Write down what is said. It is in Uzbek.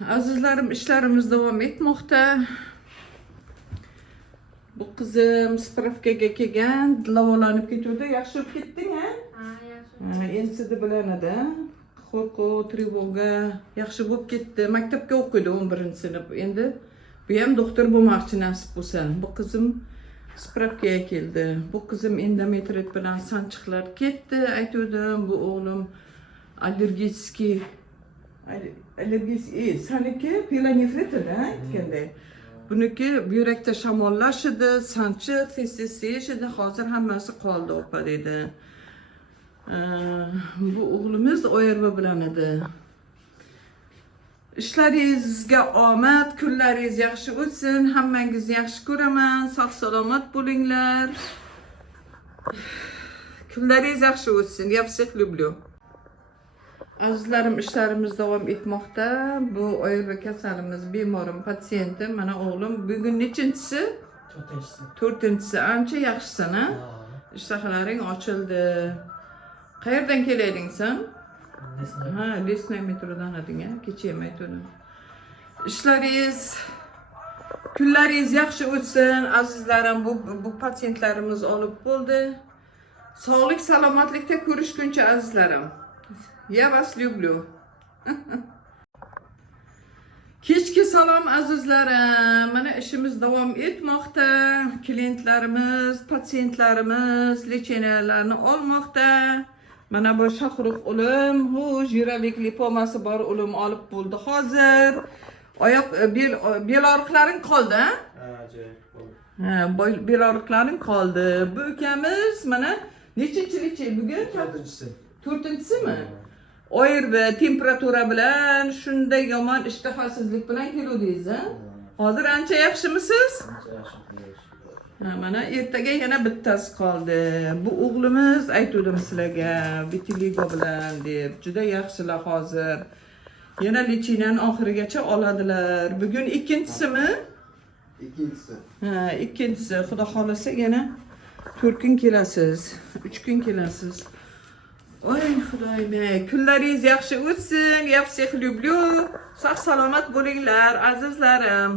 Azizlarim, ishlarimiz davom etmoqda. Bu qizim spravkaga kelgan, davolanib ketuvdi. Yaxshi bo'lib ketding, ha? Ha, yaxshi. Ensidi bilanadi. Qo'rquv, trevoga yaxshi bo'lib ketdi. Maktabga o'qiydi 11-sinf. Endi bu ham doktor bo'lmoqchi nasib bo'lsa. Bu qizim spravkaga keldi. Bu qizim endometrit bilan sanchiqlar ketdi. Aytuvdim, bu o'g'lim allergik saniki pielonefritida aytganday. Buniki buyrakda shamollashidi, sanchiq, tez yeyishidi. Hozir hammasi qoldi, opa dedi. Bu o'g'limiz ORV bilan edi. Ishlaringizga omad, kunlaringiz yaxshi o'tsin. Hammangizni yaxshi ko'raman. Sog' salomat bo'linglar. Kunlaringiz yaxshi o'tsin. Я всех люблю. Azizlarim, ishlarimiz davom etmoqda. Bu ORV kasalimiz, bemorim, patsiyentim. Mana o'g'lim bugun nechinchisi? 4-si. Ancha yaxshisan, ha? Ishtahalaring ochildi. Qayerdan kelading sen? Ha, Lesnoy metrodan eding, ha? Kecha ham aytdim. Ishlaringiz, kunlaringiz yaxshi o'tsin. Azizlarim, bu patsiyentlarimiz olib bo'ldi. Sog'lik, salomatlikda ko'rishguncha azizlarim. Я вас люблю. Kechki salom azizlarim. Mana ishimiz davom etmoqda. Klientlarimiz, patsientlarimiz lecheniyalarni olmoqda. Mana bu Shohruh ulim, yurak lipomasi bor ulim olib bo'ldi hozir. Oyoq bel og'riqlaring qoldi, ha? Ha, bel og'riqlaring qoldi. Bu ukamiz mana nechinchi bugun? 4-simi? ORV temperatura bilan, shunday yomon ishtahasizlik bilan keluvdingiz, ha? Hozir ancha yaxshimisiz? Ha, mana ertaga yana bittasi qoldi. Bu o'g'limiz aytdim sizlarga, vitiligo bilan deb, juda yaxshilar hozir. Yana lecheniyaning oxirigacha oladilar. Bugun 2-simi? 2-si. Ha, 2-si. Xudo xolasa yana 4 kun kelasiz, 3 kun kelasiz. Oy xudoyim, kunlaringiz yaxshi o'tsin. Я всех люблю. Sog' salomat bo'linglar azizlarim.